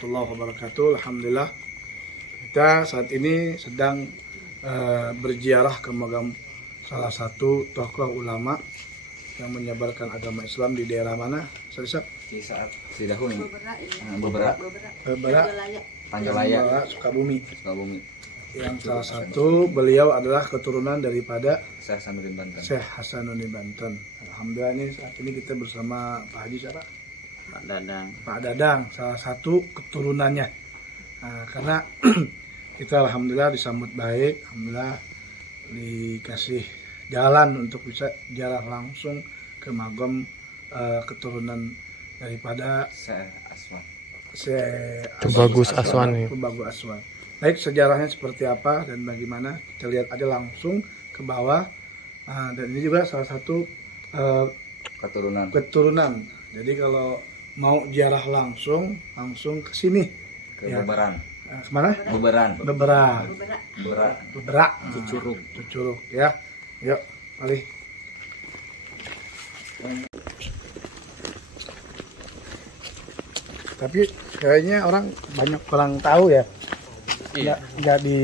warahmatullahi wabarakatuh. Alhamdulillah kita saat ini sedang berziarah ke makam salah satu tokoh ulama yang menyebarkan agama Islam di daerah mana? Di saat Cidahu ini. Beberapa. Panjalaya, Sukabumi. Yang salah satu beliau adalah keturunan daripada Syekh Hasanuddin Banten. Syekh Hasanuddin Banten. Alhamdulillah ini saat ini kita bersama Pak Haji siapa? Pak Dadang, salah satu keturunannya. Nah, karena kita alhamdulillah disambut baik, alhamdulillah dikasih jalan untuk bisa jalan langsung ke magam keturunan daripada Tubagus Aswan. Tubagus Aswan. Baik, sejarahnya seperti apa dan bagaimana, kita lihat aja langsung ke bawah. Dan ini juga salah satu keturunan. Jadi kalau mau ziarah langsung ke sini. Ke Beberan. Kemana? Beberak. Cucuruk ya. Yuk, Ali. Tapi kayaknya orang banyak kurang tahu ya. Nggak di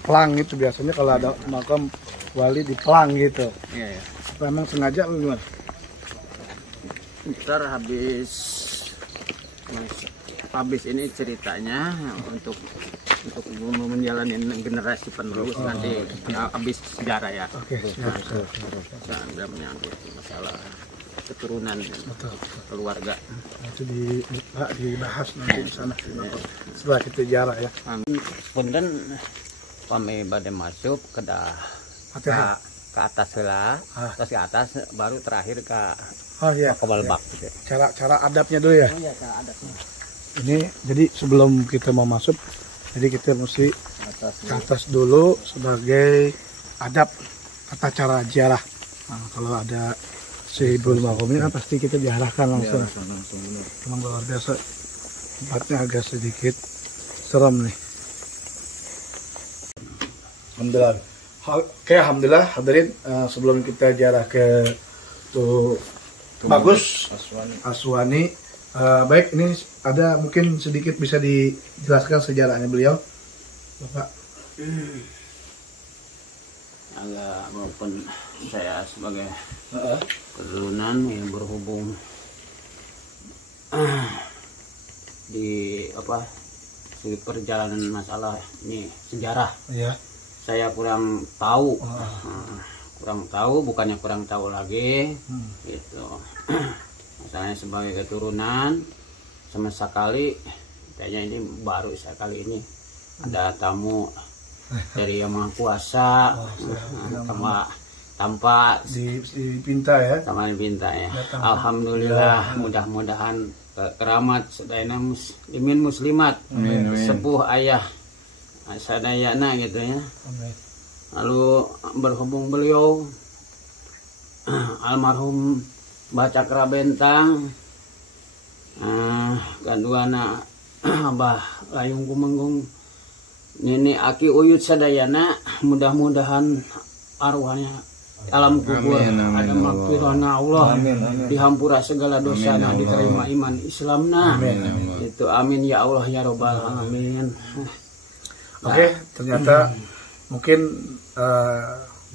pelang gitu, biasanya kalau ada makam wali di pelang gitu. Iya. Memang sengaja atau gimana? Ntar habis ini ceritanya untuk menjalani generasi penerus nanti habis sejarah ya. Oke, siap. Sudah menyangkut masalah keturunan keluarga. Itu dibahas nanti di sana setelah kita ziarah ya. Punten kami pada masuk ke atas lah, terus ke atas baru terakhir ke Balbak. Cara adabnya dulu ya. Cara adabnya. Ini jadi sebelum kita mau masuk, jadi kita mesti ke atas dulu sebagai adab tata cara ziarah. Nah, kalau ada Sehibul Makomnya kan pasti kita diarahkan langsung. Memang luar biasa, tempatnya agak sedikit serem nih. Alhamdulillah. Oke, alhamdulillah hadirin, sebelum kita ziarah ke Tubagus Aswani, baik, ini ada mungkin sedikit bisa dijelaskan sejarahnya beliau, Bapak. Agak maupun saya sebagai keturunan yang berhubung di perjalanan masalah ini sejarah. Iya. Saya kurang tahu, bukannya kurang tahu lagi, gitu. Masalahnya sebagai keturunan sama sekali, kayaknya ini baru sekali ini ada tamu dari Yang Maha Kuasa, tanpa dipinta ya. Alhamdulillah, mudah-mudahan keramat sedaya muslimat, sepuh ayah sadayana gitu ya. Amin. Lalu berhubung beliau almarhum Baca Kerabentang, kaduana Abah Layung Kumenggung Nini Aki Uyut sadayana, mudah-mudahan arwahnya alam kubur ada magfirahna Allah, dihampura segala dosana, diterima iman Islamna. Itu amin ya Allah ya robbal alamin. Oke, ternyata mungkin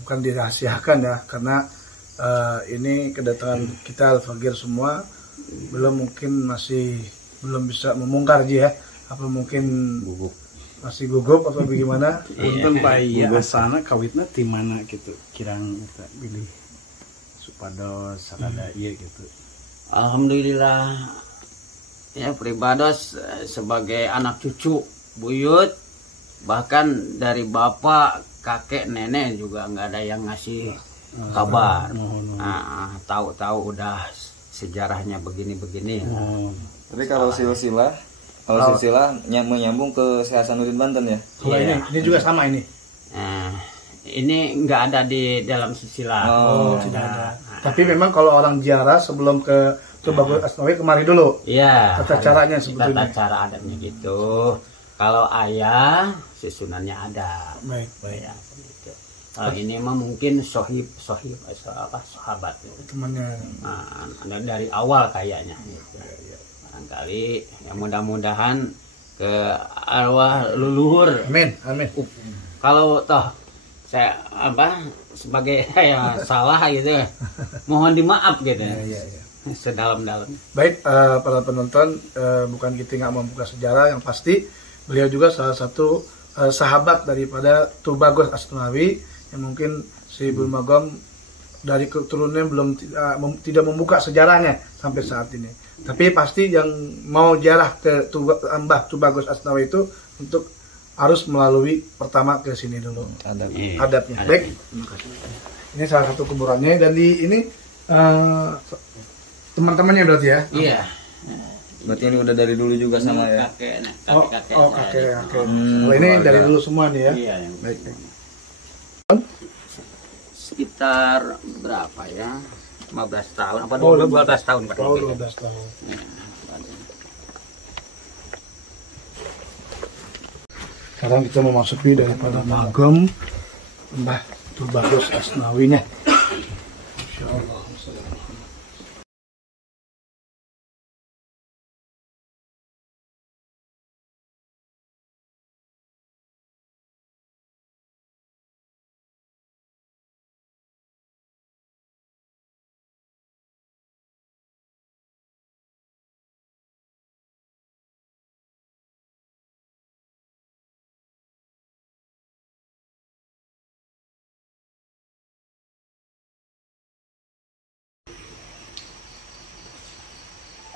bukan dirahasiakan ya, karena ini kedatangan kita Al-Fagir semua masih belum bisa membongkar ya, apa mungkin masih gugup atau bagaimana? Punten Pak iya asana kawitna di mana gitu, kirang kita pilih supados sarada ieu gitu. Alhamdulillah ya, pribados sebagai anak cucu buyut, bahkan dari bapak, kakek, nenek juga nggak ada yang ngasih kabar. Tahu-tahu udah sejarahnya begini-begini. Tapi kalau silsilah menyambung ke Syekh Hasanuddin Banten ya. Kalau ini juga sama ini. Ini nggak ada di dalam silsilah. Tidak ada. Tapi memang kalau orang ziarah sebelum ke Tubagus Aswani kemari dulu. Iya. Tata caranya sebetulnya. Tata cara adanya gitu. Kalau ayah susunannya ada. Baik. Ya, gitu. Kalau ini mah mungkin sahabat. Temannya. Dari awal kayaknya. Gitu. barangkali ya mudah-mudahan ke arwah leluhur. Amin, amin. Kalau toh saya sebagai saya salah gitu, mohon dimaaf gitu. Iya. Sedalam-dalam. Baik, para penonton, bukan kita nggak membuka sejarah, yang pasti beliau juga salah satu sahabat daripada Tubagus Asnawi yang mungkin Syibul Magom dari keturunannya belum tidak membuka sejarahnya sampai saat ini. Tapi pasti yang mau ziarah ke Mbah Tubagus Asnawi itu untuk harus melalui pertama ke sini dulu adabnya. Baik, terima kasih. Ini salah satu kuburannya dan di ini teman-temannya berarti ya? Iya. Berarti ini udah dari dulu juga sama ya? Kakek. Kakek. Kalau ini dari dulu semua nih ya? Iya. Baik. Sekitar berapa ya? 15 tahun apa 12 tahun Pak? 12 tahun. Ya, sekarang kita memasuki daripada magam Mbah Tubagus Asnawinya. Insyaallah.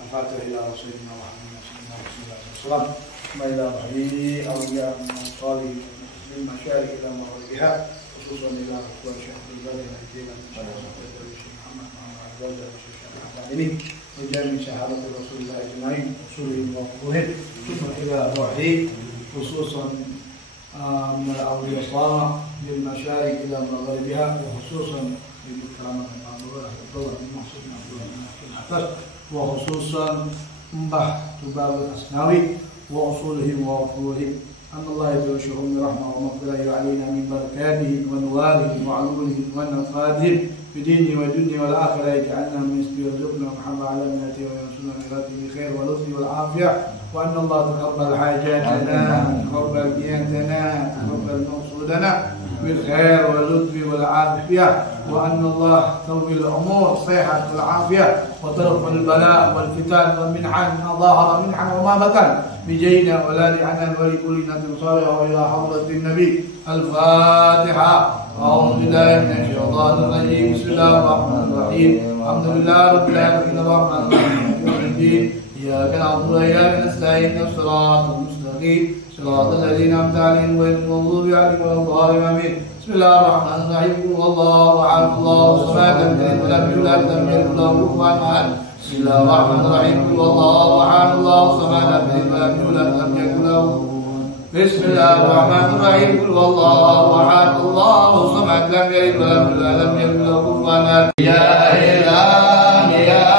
الفاتحة إلى رسولنا محمد صلى الله عليه وسلم وإلى أهله أولياء من صالح من مشارق إلى مغربها خصوصا إلى أخوة شيخ البلد الهدينا من شيخ محمد عبد الشيخ العبادين وجميع شهادة رسول الله أجمعين رسولهم وقبولهم ثم إلى روحه خصوصا من الأولياء الصالح من مشارق إلى مغربها وخصوصا للكرامة المعمورة عبد الله بن محسن عبد الله بن محسن وخصوصا Mbah Tubagus Asnawi وأصولهم وأصولهم أن الله يدوشهم برحمة ومغفرة علينا من بركاتهم ونوالهم وعلومهم ونفادهم في دينه والدنيا والآخرة يجعلنا من يرزقنا محمد على منته ويرزقنا ميراثه بخير ولطف والعافية وأن الله تقبل حاجاتنا تقبل نياتنا تقبل مقصودنا بالخير واللطف والعافية وأن الله تروي الأمور صحة والعافية وترفع البلاء والفتن والمنحن ما ظهر منحن وما بطن بجينا ولا لعنان ولكل نبي صالح وإلى حضرة النبي الفاتحة أعوذ بالله من الشيطان الرجيم بسم الله الرحمن الرحيم الحمد لله رب العالمين الرحمن الرحيم يوم الدين إياك نعبد وإياك نستعين الصراط المستقيم صراط الذين أنعمت عليهم غير المغضوب عليهم ولا الضالين آمين بسم الله الرحمن الرحيم قل الله أحد الله الصمد لم يلد ولم يولد لم يكن له كفوا أحد بسم الله الرحمن الرحيم قل الله أحد الله الصمد لم يلد ولم يولد لم يكن له بسم الله الرحمن الرحيم قل الله أحد الله الصمد لم يلد ولم يولد لم يكن له كفوا أحد يا إله يا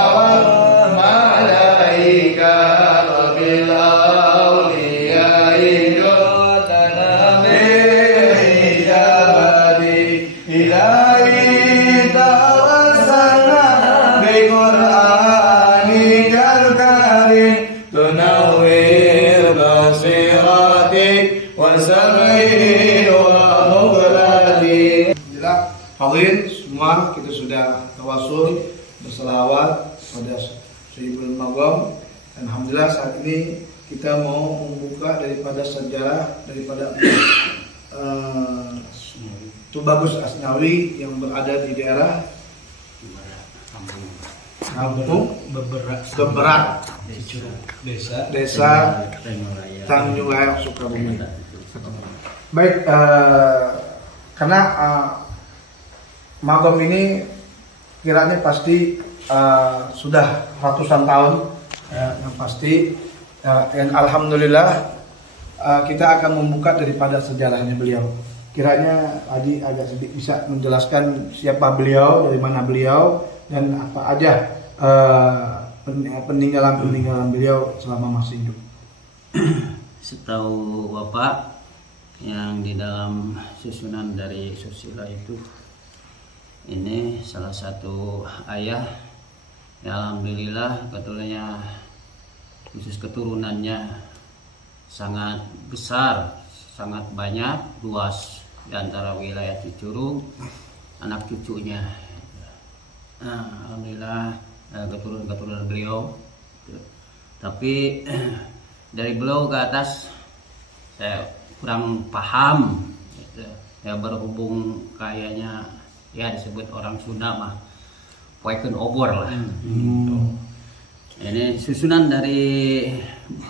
Hadirin semua, kita sudah tawasul berselawat pada Syibul Magom dan alhamdulillah saat ini kita mau membuka daripada sejarah daripada Tubagus Asnawi yang berada di daerah Kampung Beberak Desa Tanjung Raya Sukabumi. Baik, karena Magom ini kiranya pasti sudah ratusan tahun yang pasti dan alhamdulillah kita akan membuka daripada sejarahnya beliau. Kiranya Haji agak sedikit bisa menjelaskan siapa beliau, dari mana beliau dan apa aja peninggalan beliau selama masih hidup. Setahu Bapak yang di dalam susunan dari susila itu, ini salah satu ayah ya, alhamdulillah ketuanya khusus keturunannya sangat besar, sangat banyak, luas di antara wilayah Cicurug, anak cucunya. Alhamdulillah keturunan beliau. Tapi dari beliau ke atas saya kurang paham. Ya berhubung kayaknya ya disebut orang Sunda mah poeken obor lah. Ini susunan dari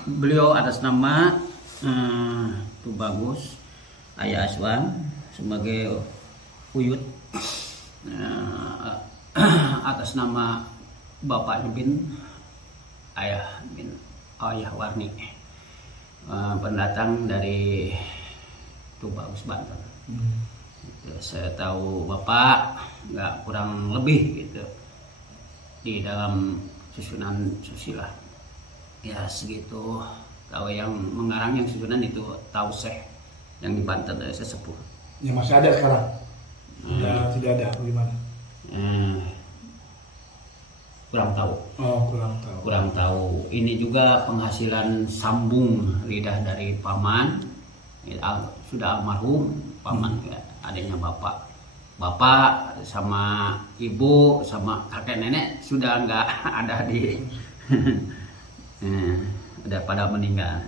beliau atas nama Tubagus Ayah Aswan sebagai Uyut, atas nama bapaknya bin Ayah Warni, pendatang dari Tubagus Banten. Saya tahu bapak nggak kurang lebih gitu di dalam susunan susila ya segitu. Tahu yang mengarang yang susunan itu tahu Syekh yang di Banten dari sesepuh. Ya masih ada sekarang? Tidak ada, bagaimana? Kurang tahu. Oh, kurang tahu. Kurang tahu. Ini juga penghasilan sambung lidah dari paman. Sudah almarhum paman, adanya bapak sama ibu sama kakek nenek sudah nggak ada di udah pada meninggal.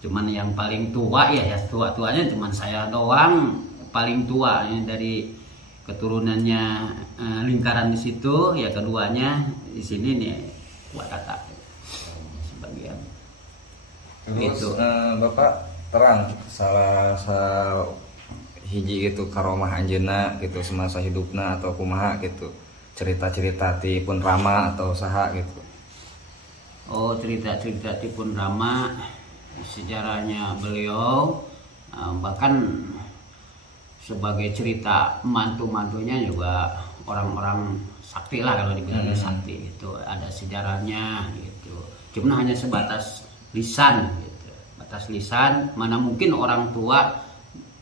Cuman yang paling tua ya tua-tuanya cuman saya doang paling tua ya, dari keturunannya lingkaran di situ ya, keduanya di sini nih Watata sebagian. Terus Itu. Bapak terang salah hiji gitu karomah anjeunna gitu semasa hidupna atau kumaha gitu, cerita-cerita ti pun Rama atau saha gitu. Oh, cerita-cerita ti pun Rama, sejarahnya beliau bahkan sebagai cerita mantu-mantunya juga orang-orang sakti lah kalau dibilang sakti itu ada sejarahnya gitu. Cuma hanya sebatas lisan gitu. Batas lisan, mana mungkin orang tua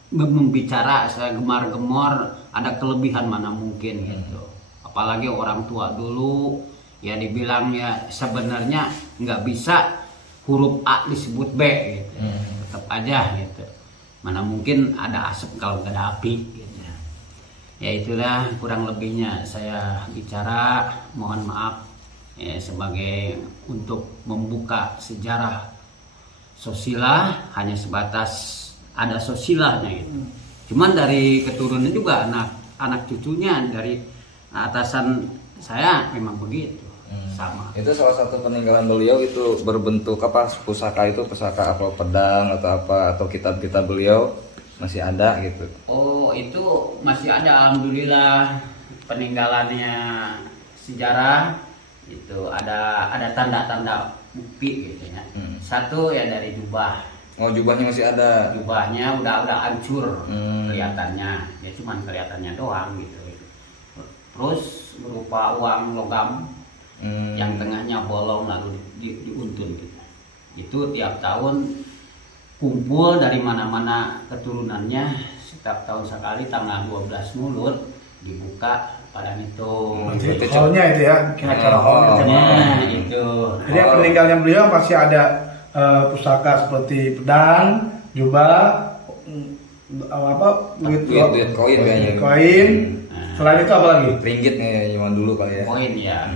membicara saya gemar-gemor ada kelebihan mana mungkin gitu. Apalagi orang tua dulu ya dibilang ya sebenarnya nggak bisa huruf A disebut B gitu. Tetap aja gitu. Mana mungkin ada asap kalau nggak ada api gitu. Ya itulah kurang lebihnya saya bicara, mohon maaf ya, sebagai untuk membuka sejarah sosilah hanya sebatas ada sosilahnya gitu. Cuman dari keturunan juga anak cucunya dari atasan saya memang begitu. Sama. Itu salah satu peninggalan beliau itu berbentuk apa? Pusaka itu pusaka apa pedang atau apa atau kitab-kitab beliau masih ada gitu. Oh, itu masih ada alhamdulillah peninggalannya sejarah itu ada tanda-tanda bukti gitu ya. Satu ya dari jubah. Oh, jubahnya masih ada. Jubahnya udah hancur kelihatannya. Ya cuman kelihatannya doang gitu. Terus berupa uang logam yang tengahnya bolong lalu diuntun gitu. Itu tiap tahun kumpul dari mana-mana keturunannya, setiap tahun sekali tanggal 12 Mulut dibuka pada itu. Hallnya itu ya, acara hallnya itu. Jadi peninggalnya beliau masih ada pusaka seperti pedang, jubah, duit koin kayaknya. Koin. Selain itu apa lagi? Ringgit nih zaman dulu kali ya. Koin ya.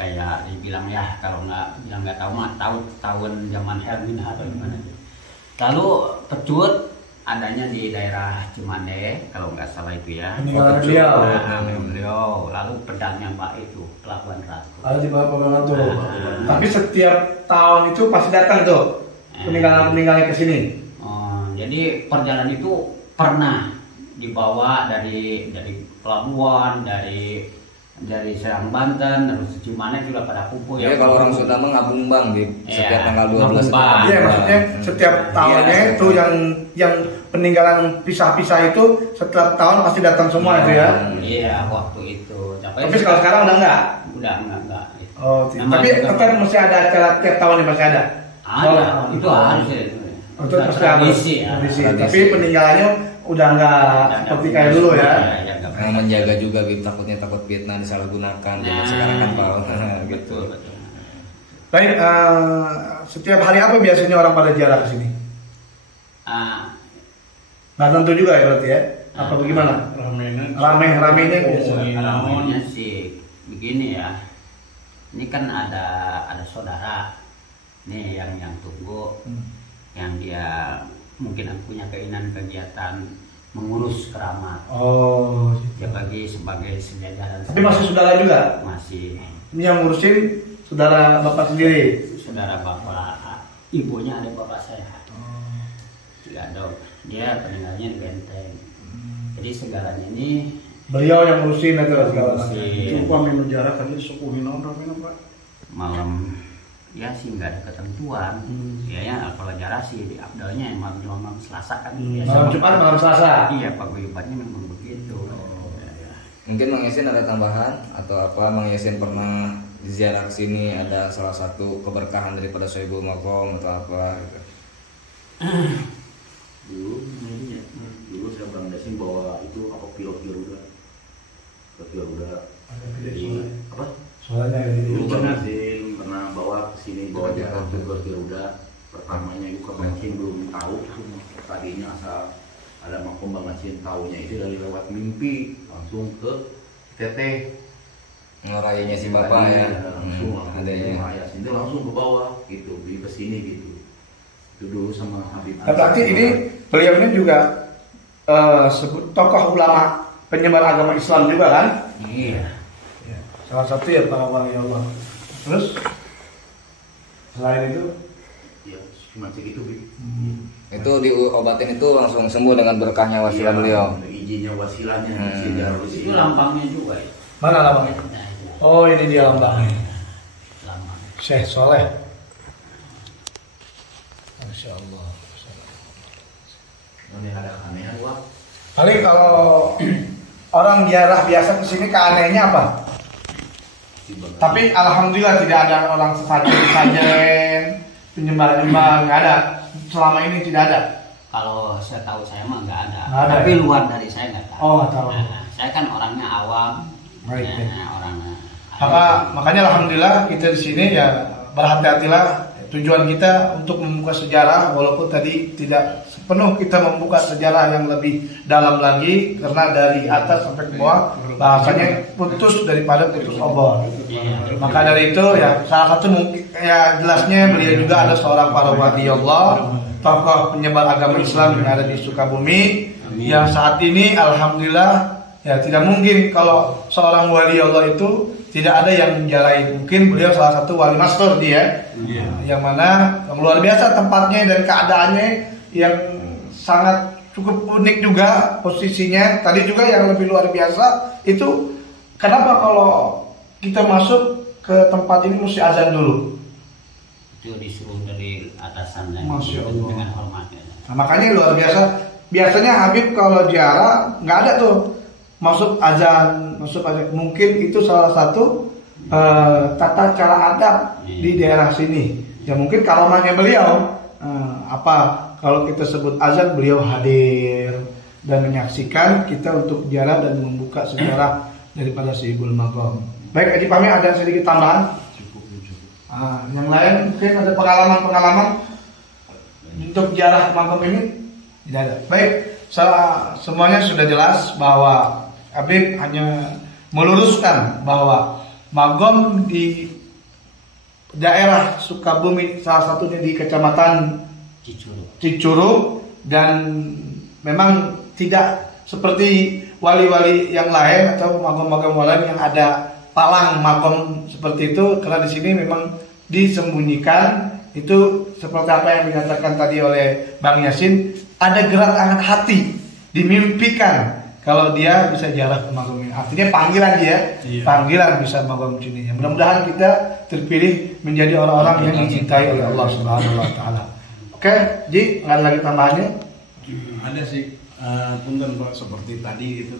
Kayak dibilang ya kalau nggak tahu mah tahun zaman Hermina atau gimana. Lalu pecut adanya di daerah Cimande kalau nggak salah itu ya. Peninggalan beliau. Lalu pedangnya Mbak itu Pelabuhan Ratu. Ada di bawah Pelabuhan Ratu. Tapi setiap tahun itu pasti datang tuh peninggalan ke sini. Oh, jadi perjalanan itu pernah dibawa dari pelabuhan dari Serang Banten terus Cimande sudah pada kumpul ya. Kalau orang Sunda mah ngabung bang di setiap tanggal 12 itu. Iya, maksudnya setiap tahunnya itu yang peninggalan pisah-pisah itu setiap tahun pasti datang semua itu ya. Iya, waktu itu. Tapi sekarang udah enggak? Udah enggak. Oh, tapi tetap masih ada acara tiap tahun masih ada. Ada, itu harus. Itu pasti tradisi. Tapi peninggalannya udah enggak seperti kayak dulu ya. Yang menjaga juga takut fitnah disalahgunakan. Jadi sekarang kan Pak gitu. Betul. Baik, setiap hari apa biasanya orang pada ziarah ke sini? Nggak tentu juga ya berarti ya? Apa bagaimana? Ramai-ramainya Ramainya sih begini ya. Ini kan ada saudara nih yang tunggu, yang dia mungkin punya keinginan kegiatan mengurus keramat. Oh, dia bagi sebagai sejajaran. Tapi masih saudara juga? Masih. Ini yang ngurusin saudara bapak sendiri? Saudara bapak, ibunya ada bapak saya. Tidak ada, dia peninggalnya di Benteng. Jadi segalanya ini beliau yang ngurusin atau segala macam. Coba menjarah tadi suku Hinaun Pak. Malam ya sih nggak ada ketentuan. Ya kalau jarah sih di abdalnya malam Selasa kan. Malam Jumat, malam Selasa. Iya, paguyubannya memang begitu. Mungkin Mang Yasin ada tambahan atau apa? Mang Yasin pernah ziarah ke sini, ada salah satu keberkahan daripada Sohibul Maqam atau apa gitu. Dulu saya Bang Yasin bawa itu apa pilot Garuda. Jadi apa? Soalnya Dulu Bang Yasin pernah bawa ke sini bawa jarak pilot Garuda. Pertamanya itu Bang Yasin belum tahu, tadinya asal ada makom Bang Yasin tahunya itu dari lewat mimpi langsung ke Teteh Ngerayanya si bapak ya. Langsung Adanya. Yasin itu langsung ke bawah gitu, beli ke sini gitu. Itu dulu sama Habib. Berarti ini beliau ini juga sebut tokoh ulama penyebar agama Islam juga kan? Iya. Salah satu ya Pak Wali Allah. Terus selain itu Ya cuma segitu Bi. Itu diobatin itu langsung sembuh dengan berkahnya wasilah beliau. Izinnya wasilahnya Itu lambangnya juga ya. mana lambangnya? Oh, ini dia lambangnya. Lambang. Syekh Soleh. Masya Allah. Ini ada keanehan Wak. Paling kalau orang ziarah biasa ke sini keanehannya apa? Tapi alhamdulillah tidak ada orang sesajen, penyembah-penyembah, nggak ada. Selama ini tidak ada. Kalau saya tahu saya mah nggak ada. Nggak ada, Tapi ya? luar dari saya nggak tahu. Oh, nggak tahu. Nah, saya kan orangnya awam. Baik, baik. Orangnya. Makanya alhamdulillah kita di sini ya berhati-hatilah. Tujuan kita untuk membuka sejarah, walaupun tadi tidak sepenuh kita membuka sejarah yang lebih dalam lagi, karena dari atas sampai ke bawah bahasanya putus daripada putus obor. Maka dari itu ya salah satu mungkin ya jelasnya beliau juga ada seorang para wali Allah, tokoh penyebar agama Islam yang ada di Sukabumi, yang saat ini alhamdulillah ya tidak mungkin kalau seorang wali Allah itu tidak ada yang menjalai. Mungkin beliau salah satu wali master dia, yang mana yang luar biasa tempatnya dan keadaannya yang sangat cukup unik juga posisinya. Tadi juga yang lebih luar biasa itu kenapa kalau kita masuk ke tempat ini mesti azan dulu? Itu disuruh dari atasan dan Masya Allah. dengan hormatnya. Nah, makanya luar biasa. Biasanya Habib kalau ziarah nggak ada tuh masuk azan. Mungkin itu salah satu tata cara adab di daerah sini. Ya mungkin karomahnya beliau kalau kita sebut azan beliau hadir dan menyaksikan kita untuk ziarah dan membuka sejarah daripada Sohibul Maqam. Baik, Haji Pami ada sedikit tambahan. Yang lain mungkin ada pengalaman untuk ziarah Maqam ini tidak ada. Baik, semuanya sudah jelas bahwa Habib hanya meluruskan bahwa Maqam di daerah Sukabumi, salah satunya di Kecamatan Cicurug, dan memang tidak seperti wali-wali yang lain atau Maqam-Maqam lain yang ada palang Maqam seperti itu, karena di sini memang disembunyikan. Itu seperti apa yang dikatakan tadi oleh Bang Yasin, ada gerak hati, dimimpikan kalau dia bisa ziarah ke Maqam ini. Artinya panggilan dia, panggilan bisa Maqam sini. Mudah-mudahan kita terpilih menjadi orang-orang yang dicintai oleh Allah Subhanahu wa taala. Oke, Ji, ada lagi tambahannya? Ada sih, punten Pak, seperti tadi gitu.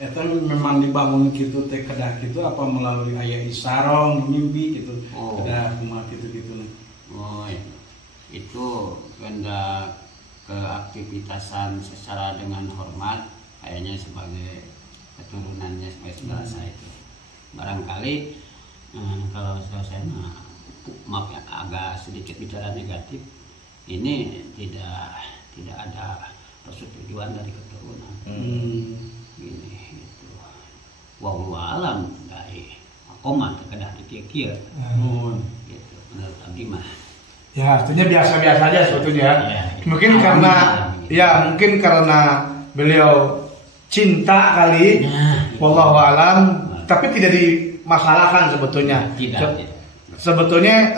Itu memang dibangun gitu teh kedah gitu apa melalui aya isarong mimpi gitu. Kedah kumaha gitu-gitu. Oh, itu kehendak keaktivitasan secara dengan hormat, kayaknya sebagai keturunannya sebagai saudara saya itu. Barangkali kalau saya maaf ya agak sedikit bicara negatif, ini tidak ada persetujuan dari keturunan. Gini itu. Wallahu alam dari makoman terkedah dikieu. Gitu menurut abdi mah. Ya, artinya biasa-biasa aja sebetulnya. Ya, Mungkin karena mungkin karena beliau cinta kali, wallahu alam, tapi tidak dimasalahkan sebetulnya. Tidak. Sebetulnya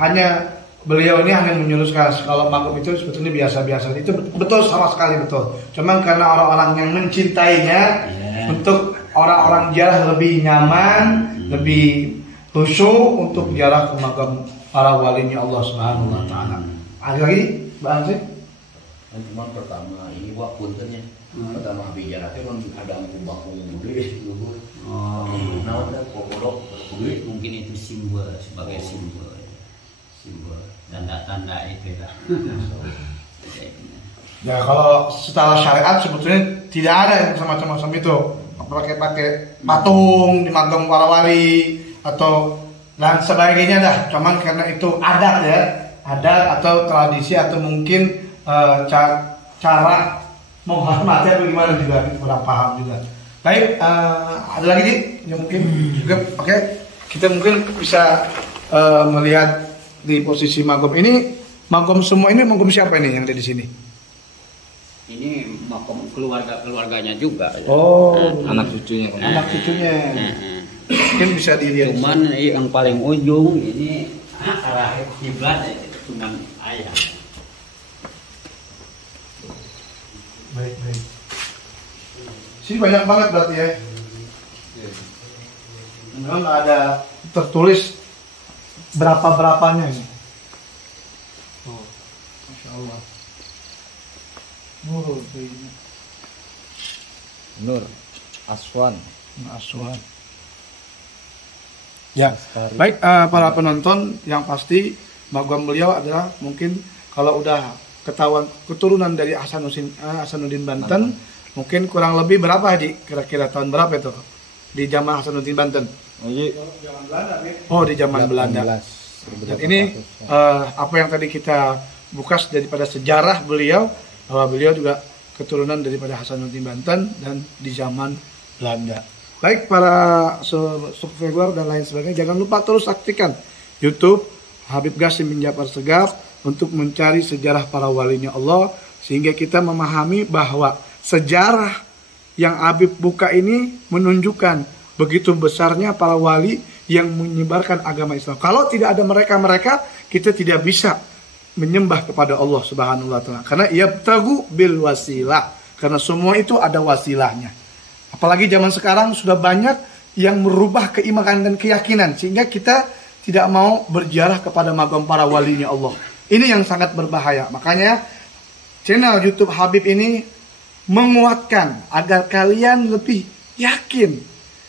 hanya beliau ini hanya menyuruhkan kalau makom itu sebetulnya biasa-biasa. Itu betul, sama sekali betul. Cuman karena orang-orang yang mencintainya, untuk orang-orang ziarah lebih nyaman, lebih khusyuk untuk ziarah ke makam para walinya Allah Subhanahu wa taala. Ada lagi, Bang Ansip? Cuma pertama ini wak puntennya. Pertama bicara teh kan ada baku gede luhur. Nah, ada kokolok gede. Mungkin itu simbol, sebagai simbol tanda-tanda itu lah. Ya kalau setelah syariat sebetulnya tidak ada yang semacam-macam itu. Pakai patung di makam para wali atau dan sebagainya dah. Cuman karena itu adat ya, adat atau tradisi atau mungkin cara menghormati atau gimana juga kurang paham juga. Baik, ada lagi nih yang mungkin juga pakai kita mungkin bisa melihat di posisi makom ini. Makom semua ini makom siapa ini yang ada di sini? Ini makom keluarganya juga. Oh, Anak cucunya. anak cucunya. Mungkin bisa dilihat. Cuman yang paling ujung ini arah kiblat cuman ayah. Baik. Sini banyak banget berarti ya. Memang ada tertulis berapa-berapanya ini. Oh, Masya Allah. Nur Aswan. Ya, baik para penonton, yang pasti makam beliau adalah mungkin kalau udah ketahuan keturunan dari Hasanuddin Banten, mungkin kurang lebih berapa Haji? Kira-kira tahun berapa itu di zaman Hasanuddin Banten? Oh, di zaman Belanda. Dan ini apa yang tadi kita bukas daripada sejarah beliau, bahwa beliau juga keturunan daripada Hasanuddin Banten dan di zaman Belanda. Baik para subscriber dan lain sebagainya, jangan lupa terus aktifkan YouTube Habib Qasim bin Ja'far Segaf untuk mencari sejarah para walinya Allah, sehingga kita memahami bahwa sejarah yang Habib buka ini menunjukkan begitu besarnya para wali yang menyebarkan agama Islam. Kalau tidak ada mereka, kita tidak bisa menyembah kepada Allah Subhanahu wa taala. Karena yabtagu bil wasilah. Karena semua itu ada wasilahnya. Apalagi zaman sekarang sudah banyak yang merubah keimanan dan keyakinan sehingga kita tidak mau berziarah kepada makam para walinya Allah. Ini yang sangat berbahaya. Makanya channel YouTube Habib ini menguatkan agar kalian lebih yakin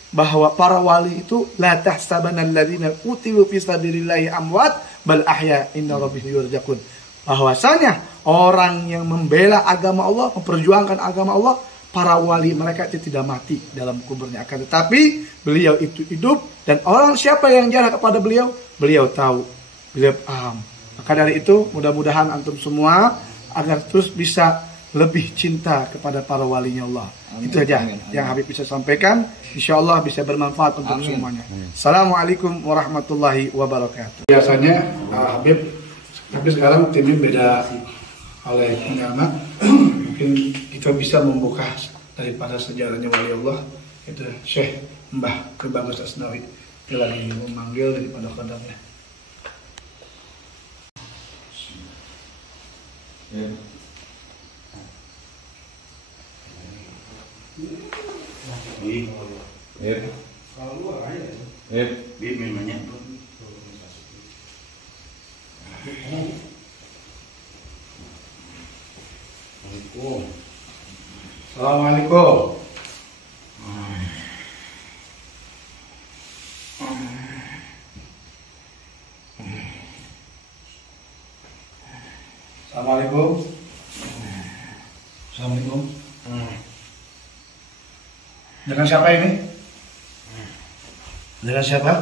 bahwa para wali itu la tahsabanal ladzina qutilu fi sabilillahi amwat bal ahya inna rabbihim yurzaqun. Bahwasanya orang yang membela agama Allah, memperjuangkan agama Allah, para wali mereka itu tidak mati dalam kuburnya, akan tetapi beliau itu hidup, dan orang siapa yang jarak kepada beliau, beliau tahu, beliau paham. Maka dari itu mudah-mudahan antum semua agar terus bisa lebih cinta kepada para walinya Allah. Amin. Itu saja yang Habib bisa sampaikan. Insya Allah bisa bermanfaat untuk semuanya. Assalamualaikum warahmatullahi wabarakatuh. Biasanya Habib, tapi sekarang timnya beda oleh anak. Mungkin kita bisa membuka daripada sejarahnya wali Allah. Itu Syekh Mbah Bagus Asnawi. Dia lagi memanggil daripada kodamnya. Assalamualaikum. Assalamualaikum. Assalamualaikum. Dengan siapa ini? Dengan siapa?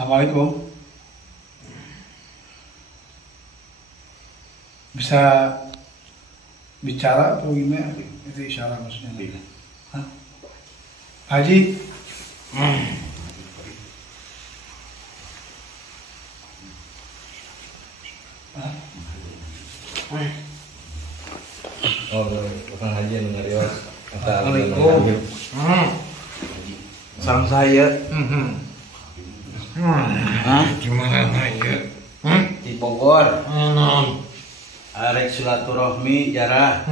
Assalamualaikum. Bisa bicara atau gimana? Itu isyarat maksudnya. Hah? Haji. Oh, bukan haji yang ngarios. Assalamualaikum. Salam saya. Gimana ya? Di Bogor. Arek silaturahmi jarah.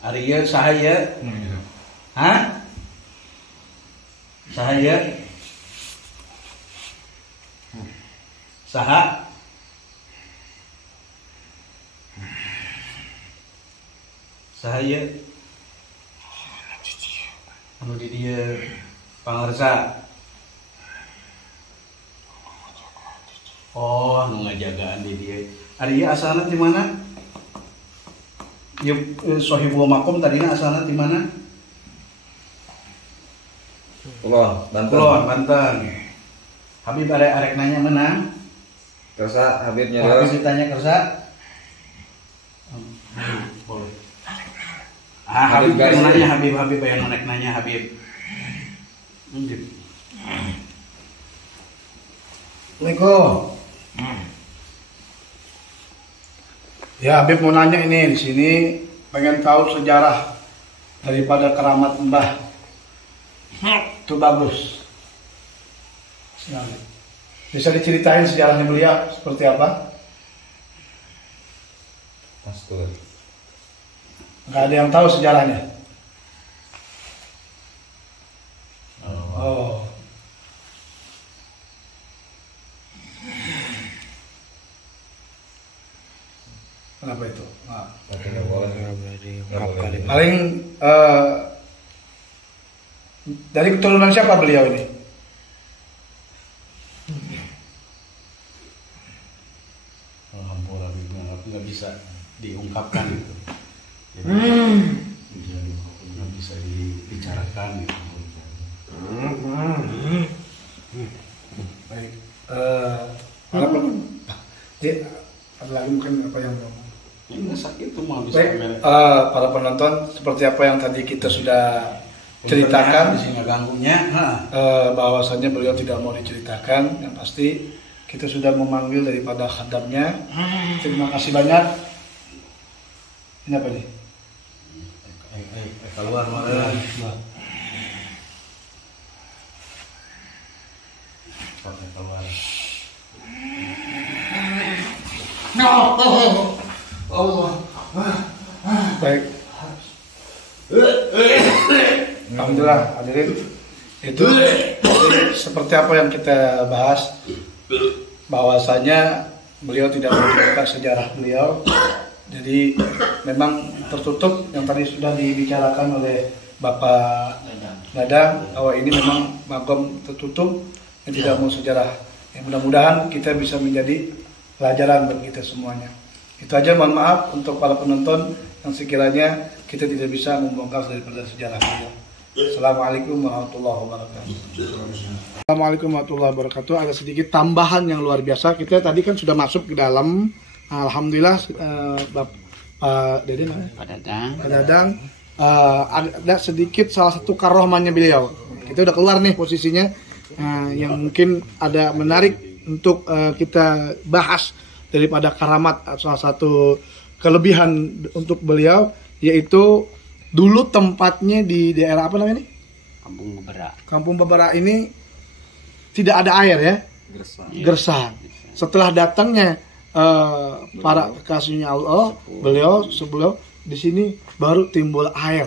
Ari ieu sahaya? Hah? Sahaya? Saha? Sahaya? Anu di dieu pangarsa. Oh, anu ngajagaan di dieu. Ari ieu asalna di mana? Ieu Sohibul Makom tadina asalna di mana? Kulon, Banten. Kulon, Banten. Habib arek nanya menang. Kersa Habib Habib nyarios. ditanya kersa. Boleh. Habib guys, nanya Habib yang nanya Habib. Assalamualaikum. Ya, Habib mau nanya ini di sini pengen tahu sejarah daripada keramat Mbah. Itu bagus. Bisa diceritain sejarahnya beliau seperti apa? Mastur. Nggak ada yang tahu sejarahnya. Oh. Kenapa itu? Nah. Tapi nggak boleh. Nggak boleh. Paling dari keturunan siapa beliau ini? Alhamdulillah nggak bisa diungkapkan gitu. Jadi, nggak bisa dibicarakan gitu. Baik. Ada lagi mungkin apa yang belum? Ini sakit tuh mah bisa. Baik, para penonton seperti apa yang tadi kita sudah ceritakan, di sini ganggunya. bahwasannya beliau tidak mau diceritakan. Yang pasti kita sudah memanggil daripada khadamnya. Terima kasih banyak. Ini apa nih? Keluar mana? Keluar. Baik. Alhamdulillah hadirin. Itu seperti apa yang kita bahas, bahwasanya beliau tidak menceritakan sejarah beliau. Jadi memang tertutup yang tadi sudah dibicarakan oleh Bapak Dadang bahwa ini memang makom tertutup yang tidak mau sejarah. Yang mudah-mudahan kita bisa menjadi pelajaran bagi kita semuanya. Itu aja, mohon maaf untuk para penonton yang sekiranya kita tidak bisa membongkar daripada sejarah beliau. Assalamualaikum warahmatullahi wabarakatuh. Assalamualaikum warahmatullahi wabarakatuh. Ada sedikit tambahan yang luar biasa. Kita tadi kan sudah masuk ke dalam. Alhamdulillah, Pak Dede, Pak Dadang, ada sedikit salah satu karomahnya beliau. Kita udah keluar nih posisinya, yang mungkin ada menarik untuk kita bahas daripada karamat. Salah satu kelebihan untuk beliau yaitu dulu tempatnya di daerah apa namanya ini? Kampung Bebera. Kampung Bebera ini tidak ada air ya, gersang. Setelah datangnya para kekasihnya Allah, beliau sebelum di sini baru timbul air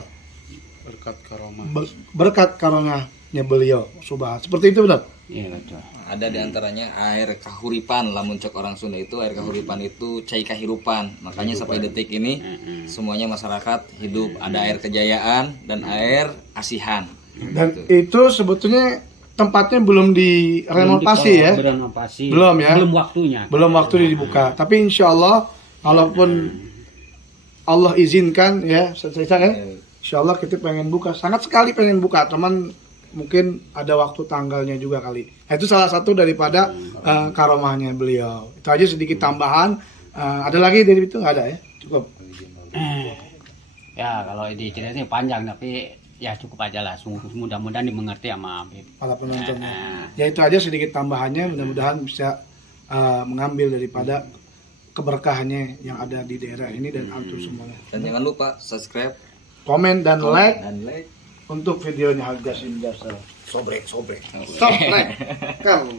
berkat karomahnya beliau. Subhan. Seperti itu benar? Iya betul. Ada diantaranya air kahuripan, lamun cek orang Sunda itu air kahuripan itu cai kahirupan. Makanya sampai detik ini semuanya masyarakat hidup ada air kejayaan dan air asihan. Dan itu sebetulnya tempatnya belum direnovasi ya? Belum ya? Belum waktunya. Belum waktu dibuka. Tapi insya Allah, walaupun Allah izinkan ya, insya Allah kita pengen buka. Sangat sekali pengen buka. Cuman mungkin ada waktu tanggalnya juga kali. Nah, itu salah satu daripada karomahnya beliau. Itu aja sedikit tambahan. Ada lagi dari itu nggak ada ya? Cukup. Ya kalau diceritanya panjang tapi ya cukup aja lah. Mudah-mudahan dimengerti sama Para penontonnya. Ya itu aja sedikit tambahannya. Mudah-mudahan bisa mengambil daripada keberkahannya yang ada di daerah ini dan antum semuanya. Dan jangan lupa subscribe, komen dan like like untuk videonya Hal Jasim Jasa. sobrek. Sobrek. Kamu.